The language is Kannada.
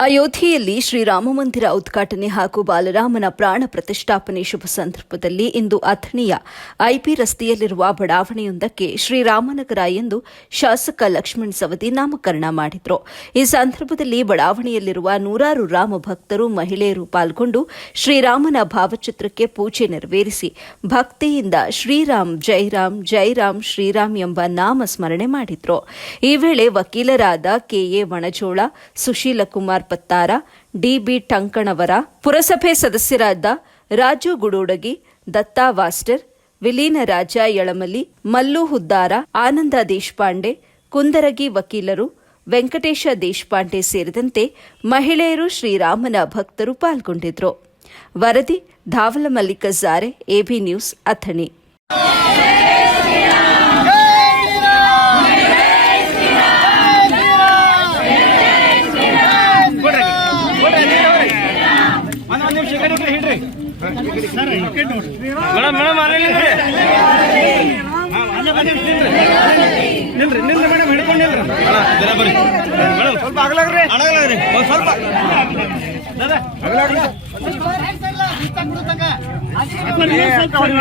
ಅಯೋಧ್ಯೆಯಲ್ಲಿ ಶ್ರೀರಾಮ ಮಂದಿರ ಉದ್ಘಾಟನೆ ಹಾಗೂ ಬಾಲರಾಮನ ಪ್ರಾಣ ಪ್ರತಿಷ್ಠಾಪನೆ ಶುಭ ಸಂದರ್ಭದಲ್ಲಿ ಇಂದು ಅಥಣಿಯ ಐಪಿ ರಸ್ತೆಯಲ್ಲಿರುವ ಬಡಾವಣೆಯೊಂದಕ್ಕೆ ಶ್ರೀರಾಮನಗರ ಎಂದು ಶಾಸಕ ಲಕ್ಷ್ಮಣ್ ಸವದಿ ನಾಮಕರಣ ಮಾಡಿದರು. ಈ ಸಂದರ್ಭದಲ್ಲಿ ಬಡಾವಣೆಯಲ್ಲಿರುವ ನೂರಾರು ರಾಮ ಭಕ್ತರು, ಮಹಿಳೆಯರು ಪಾಲ್ಗೊಂಡು ಶ್ರೀರಾಮನ ಭಾವಚಿತ್ರಕ್ಕೆ ಪೂಜೆ ನೆರವೇರಿಸಿ ಭಕ್ತಿಯಿಂದ ಶ್ರೀರಾಮ್ ಜೈ ರಾಮ್ ಜೈ ರಾಮ್ ಶ್ರೀರಾಮ್ ಎಂಬ ನಾಮ ಸ್ಮರಣೆ ಮಾಡಿದರು. ಈ ವೇಳೆ ವಕೀಲರಾದ ಕೆಎ ವಣಜೋಳ, ಸುಶೀಲಕುಮಾರ್ ಪತ್ತಾರ, ಡಿಬಿ ಟಂಕಣವರ, ಪುರಸಭೆ ಸದಸ್ಯರಾದ ರಾಜು ಗುಡೋಡಗಿ, ದತ್ತಾ ವಾಸ್ಟರ್, ವಿಲೀನ ರಾಜ ಯಳಮಲಿ, ಮಲ್ಲು ಹುದ್ದಾರ, ಆನಂದ ದೇಶಪಾಂಡೆ, ಕುಂದರಗಿ ವಕೀಲರು, ವೆಂಕಟೇಶ ದೇಶಪಾಂಡೆ ಸೇರಿದಂತೆ ಮಹಿಳೆಯರು, ಶ್ರೀರಾಮನ ಭಕ್ತರು ಪಾಲ್ಗೊಂಡಿದ್ದರು. ವರದಿ ಧಾವಲ ಮಲ್ಲಿಕಜಾರೆ, ಎಬಿ ನ್ಯೂಸ್, ಅಥಣಿ. ಸ್ವಲ್ಪ